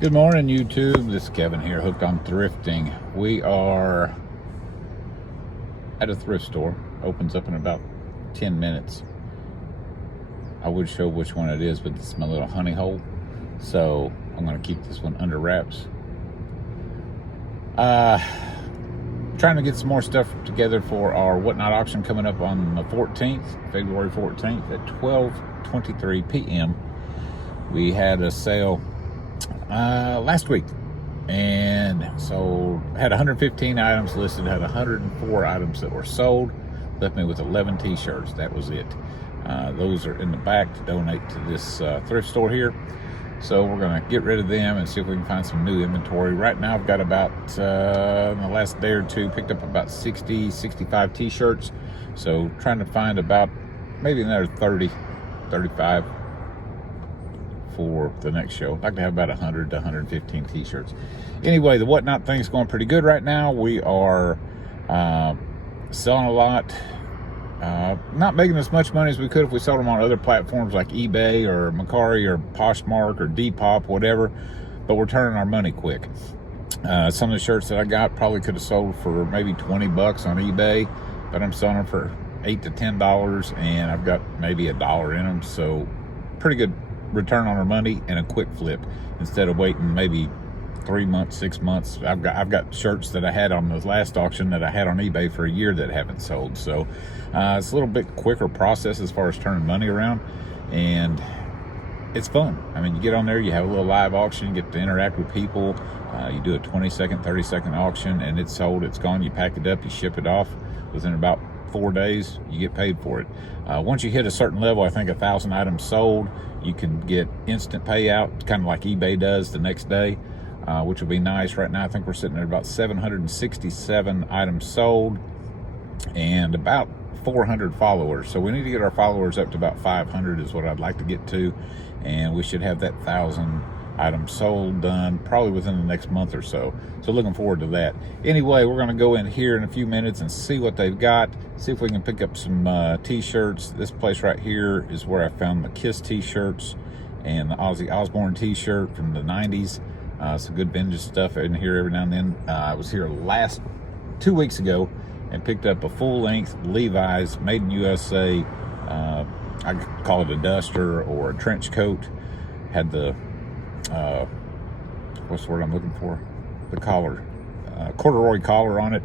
Good morning, YouTube. This is Kevin here, Hooked on Thrifting. We are at a thrift store. Opens up in about 10 minutes. I would show which one it is, but this is my little honey hole. So I'm going to keep this one under wraps. Trying to get some more stuff together for our Whatnot auction coming up on the 14th, February 14th at 12:23 p.m. We had a sale last week, and so had 115 items listed, had 104 items that were sold, left me with 11 t-shirts. That was it. Those are in the back to donate to this thrift store here, so we're going to get rid of them and see if we can find some new inventory. Right now I've got about in the last day or two picked up about 65 t-shirts, so trying to find about maybe another 35 for the next show. I'd like to have about 100 to 115 t-shirts. Anyway, the Whatnot thing's going pretty good right now. We are selling a lot. Not making as much money as we could if we sold them on other platforms like eBay or Mercari or Poshmark or Depop, whatever, but we're turning our money quick. Some of the shirts that I got probably could have sold for maybe 20 bucks on eBay, but I'm selling them for $8 to $10, and I've got maybe $1 in them, so pretty good return on our money and a quick flip instead of waiting maybe 3 months, 6 months. I've got shirts that I had on the last auction that I had on eBay for a year that haven't sold, so it's a little bit quicker process as far as turning money around, and it's fun. I mean, you get on there, you have a little live auction, you get to interact with people, you do a 20-second, 30-second auction, and it's sold, it's gone. You pack it up, you ship it off. Within about 4 days, you get paid for it. Once you hit a certain level, I think 1,000 items sold, you can get instant payout, kind of like eBay does the next day, which will be nice. Right now, I think we're sitting at about 767 items sold and about 400 followers. So we need to get our followers up to about 500 is what I'd like to get to, and we should have that 1,000 items sold done probably within the next month or so. So looking forward to that. Anyway, we're going to go in here in a few minutes and see what they've got, see if we can pick up some t-shirts. This place right here is where I found the Kiss t-shirts and the Ozzy Osbourne t-shirt from the 90s. Some good vintage stuff in here every now and then. I was here 2 weeks ago and picked up a full-length Levi's made in USA. I call it a duster or a trench coat. Had the what's the word I'm looking for? The collar, corduroy collar on it.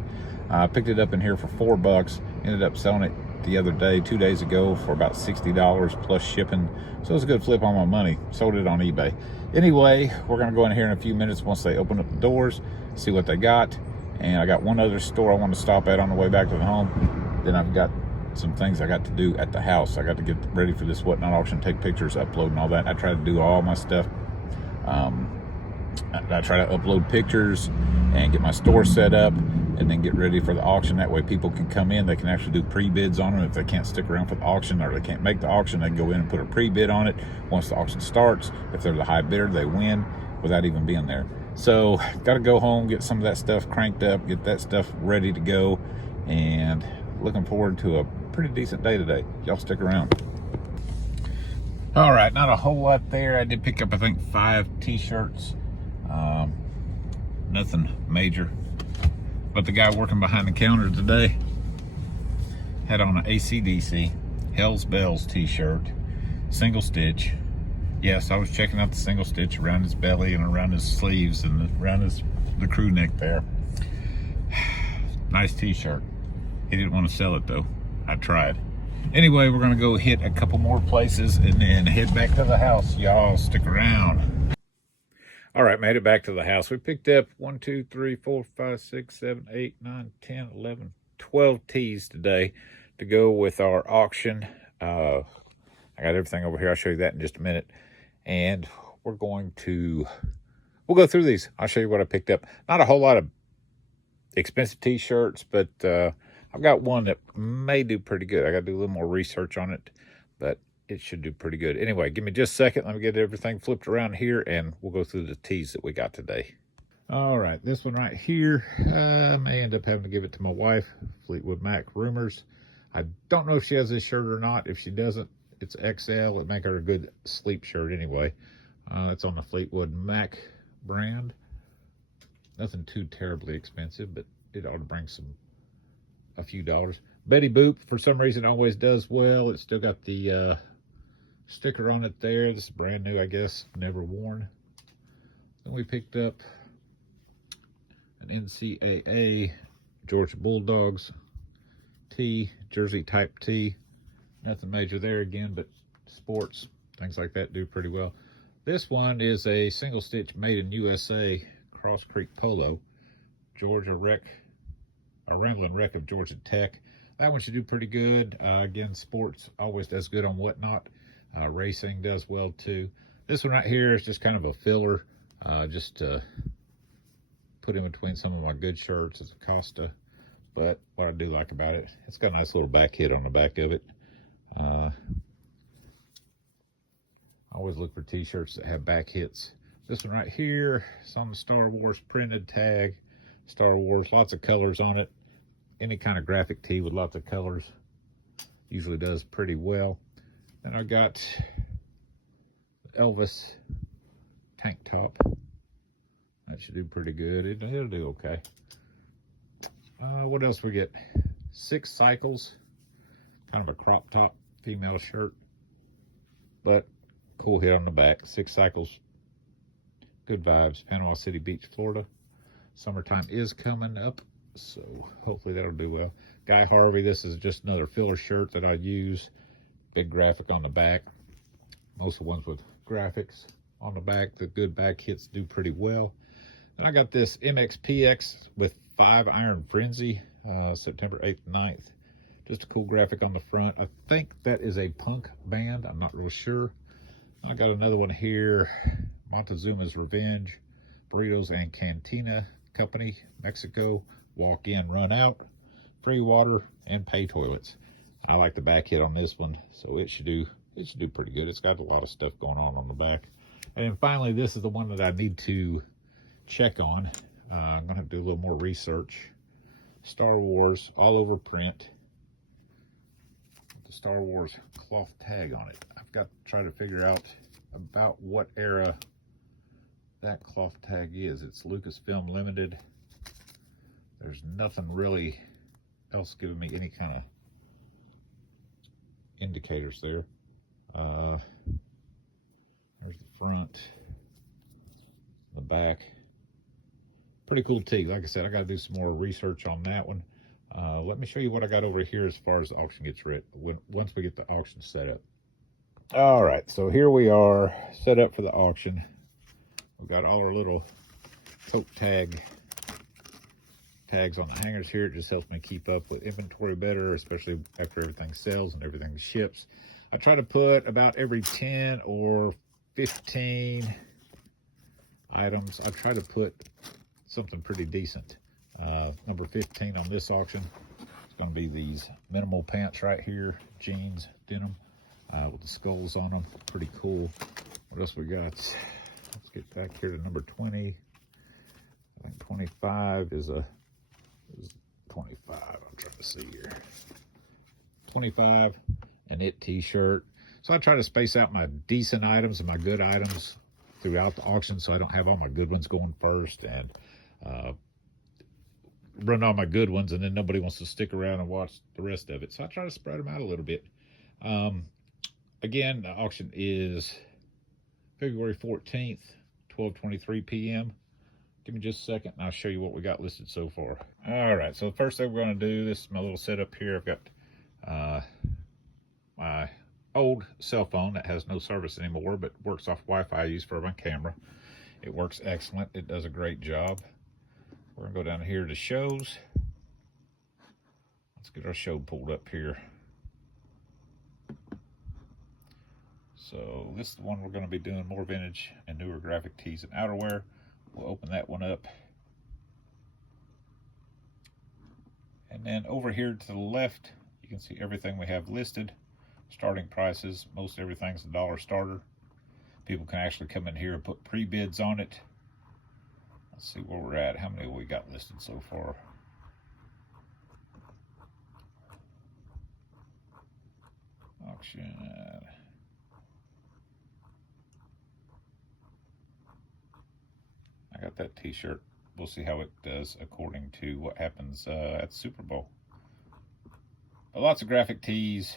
Picked it up in here for $4. Ended up selling it the other day, 2 days ago, for about $60 plus shipping. So it was a good flip on my money. Sold it on eBay. Anyway, we're gonna go in here in a few minutes once they open up the doors, see what they got. And I got one other store I want to stop at on the way back to the home. Then I've got some things I got to do at the house. I got to get ready for this Whatnot auction, take pictures, upload, and all that. I try to do all my stuff. I try to upload pictures and get my store set up and then get ready for the auction. That way people can come in, they can actually do pre-bids on them. If they can't stick around for the auction or they can't make the auction, they can go in and put a pre-bid on it. Once the auction starts, if they're the high bidder, they win without even being there. So got to go home, get some of that stuff cranked up, get that stuff ready to go, and looking forward to a pretty decent day today. Y'all stick around. All right, not a whole lot there. I did pick up, I think, 5 t-shirts. Nothing major. But the guy working behind the counter today had on an AC/DC Hell's Bells t-shirt, single stitch. Yes, I was checking out the single stitch around his belly and around his sleeves and around the crew neck there. Nice t-shirt. He didn't want to sell it though. I tried. Anyway, we're gonna go hit a couple more places and then head back to the house. Y'all stick around. All right, made it back to the house. We picked up 1, 2, 3, 4, 5, 6, 7, 8, 9, 10, 11, 12 tees today to go with our auction. I got everything over here. I'll show you that in just a minute. And we'll go through these. I'll show you what I picked up. Not a whole lot of expensive t-shirts, but I've got one that may do pretty good. I got to do a little more research on it, but it should do pretty good. Anyway, give me just a second. Let me get everything flipped around here, and we'll go through the tees that we got today. All right, this one right here, I may end up having to give it to my wife, Fleetwood Mac Rumors. I don't know if she has this shirt or not. If she doesn't, it's XL. It'd make her a good sleep shirt anyway. It's on the Fleetwood Mac brand. Nothing too terribly expensive, but it ought to bring a few dollars. Betty Boop, for some reason, always does well. It's still got the sticker on it there. This is brand new, I guess, never worn. Then we picked up an NCAA Georgia Bulldogs tee, jersey type tee. Nothing major there again, but sports, things like that do pretty well. This one is a single stitch made in USA Cross Creek Polo, Georgia Wreck, a Rambling Wreck of Georgia Tech. That one should do pretty good. Again, sports always does good on Whatnot. Racing does well too. This one right here is just kind of a filler, just to put in between some of my good shirts. It's a Costa, but what I do like about it, it's got a nice little back hit on the back of it. I always look for t-shirts that have back hits. This one right here, it's on the Star Wars printed tag. Star Wars, lots of colors on it. Any kind of graphic tee with lots of colors usually does pretty well. Then I got the Elvis tank top. That should do pretty good. It'll do okay. What else we get? 6 Cycles, kind of a crop top female shirt, but cool hit on the back. 6 Cycles, good vibes. Panama City Beach, Florida. Summertime is coming up, so hopefully that'll do well. Guy Harvey, this is just another filler shirt that I use. Big graphic on the back. Most of the ones with graphics on the back, the good back hits do pretty well. And I got this MXPX with 5 Iron Frenzy, September 8th, 9th. Just a cool graphic on the front. I think that is a punk band. I'm not real sure. I got another one here, Montezuma's Revenge, Burritos and Cantina Company, Mexico. Walk in, run out, free water, and pay toilets. I like the back hit on this one, so it should do pretty good. It's got a lot of stuff going on the back. And then finally, this is the one that I need to check on. I'm gonna have to do a little more research. Star Wars all over print. The Star Wars cloth tag on it. I've got to try to figure out about what era that cloth tag is. It's Lucasfilm Limited. There's nothing really else giving me any kind of indicators there. There's the front, the back. Pretty cool tee. Like I said, I got to do some more research on that one. Let me show you what I got over here as far as the auction gets ready, once we get the auction set up. All right, so here we are set up for the auction. We've got all our little tote tags on the hangers here. It just helps me keep up with inventory better, especially after everything sells and everything ships. I try to put about every 10 or 15 items, I try to put something pretty decent. Number 15 on this auction is going to be these minimal pants right here, jeans, denim, with the skulls on them. Pretty cool. What else we got? Let's get back here to number 20. I think 25 is 25. I'm trying to see here. 25, an It t-shirt. So I try to space out my decent items and my good items throughout the auction, so I don't have all my good ones going first and run all my good ones, and then nobody wants to stick around and watch the rest of it. So I try to spread them out a little bit. Again, the auction is February 14th, 12:23 p.m. Give me just a second, and I'll show you what we got listed so far. All right, so the first thing we're going to do, this is my little setup here. I've got my old cell phone that has no service anymore, but works off Wi-Fi I use for my camera. It works excellent. It does a great job. We're going to go down here to shows. Let's get our show pulled up here. So this is the one we're going to be doing, more vintage and newer graphic tees and outerwear. We'll open that one up. And then over here to the left, you can see everything we have listed. Starting prices, most everything's $1 starter. People can actually come in here and put pre-bids on it. Let's see where we're at. How many we got listed so far? Auction. got that t-shirt. We'll see how it does according to what happens at the Super Bowl. But lots of graphic tees.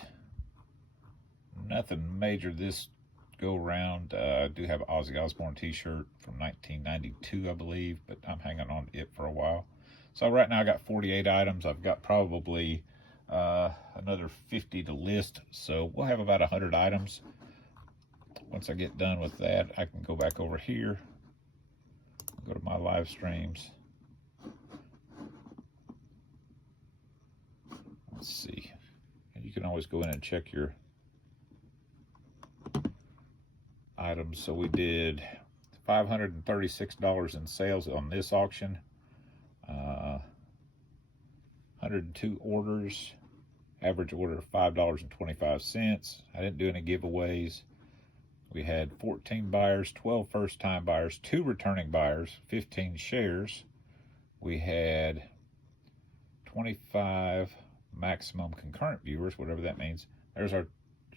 Nothing major this go around. I do have an Ozzy Osbourne t-shirt from 1992, I believe, but I'm hanging on to it for a while. So right now I got 48 items. I've got probably another 50 to list. So we'll have about 100 items. Once I get done with that, I can go back over here, go to my live streams. Let's see. And you can always go in and check your items. So we did $536 in sales on this auction. 102 orders. Average order of $5.25. I didn't do any giveaways. We had 14 buyers, 12 first-time buyers, 2 returning buyers, 15 shares. We had 25 maximum concurrent viewers, whatever that means. There's our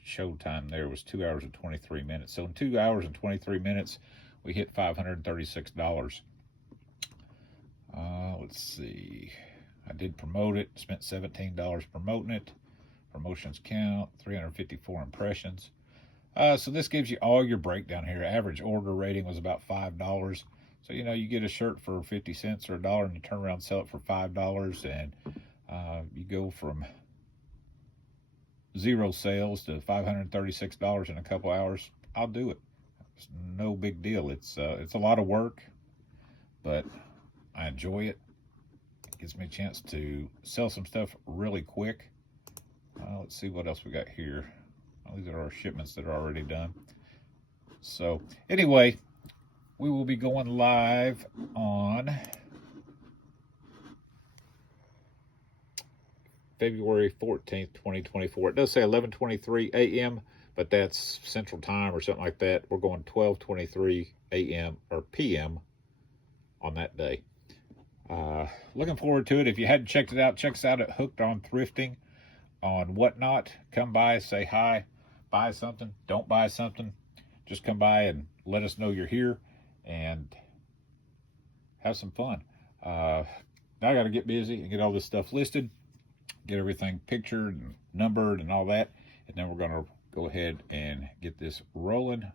show time there, was 2 hours and 23 minutes. So in 2 hours and 23 minutes, we hit $536. Let's see. I did promote it, spent $17 promoting it. Promotions count, 354 impressions. So this gives you all your breakdown here. Average order rating was about $5. So, you know, you get a shirt for 50 cents or $1 and you turn around and sell it for $5 and you go from 0 sales to $536 in a couple hours. I'll do it. It's no big deal. It's a lot of work, but I enjoy it. It gives me a chance to sell some stuff really quick. Let's see what else we got here. These are our shipments that are already done. So anyway, we will be going live on February 14th, 2024. It does say 11:23 a.m., but that's Central Time or something like that. We're going 12:23 a.m. or p.m. on that day. Looking forward to it. If you hadn't checked it out, check us out at Hooked on Thrifting on Whatnot. Come by, say hi, buy something, don't buy something. Just come by and let us know you're here and have some fun. Now I got to get busy and get all this stuff listed, get everything pictured and numbered and all that, and then we're going to go ahead and get this rolling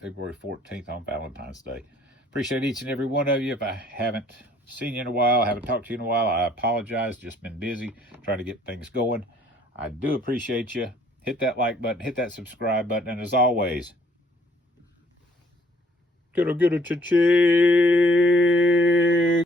February 14th on Valentine's Day. Appreciate each and every one of you. If I haven't seen you in a while, haven't talked to you in a while, I apologize. Just been busy trying to get things going. I do appreciate you. Hit that like button, hit that subscribe button, and as always, get a cha-ching.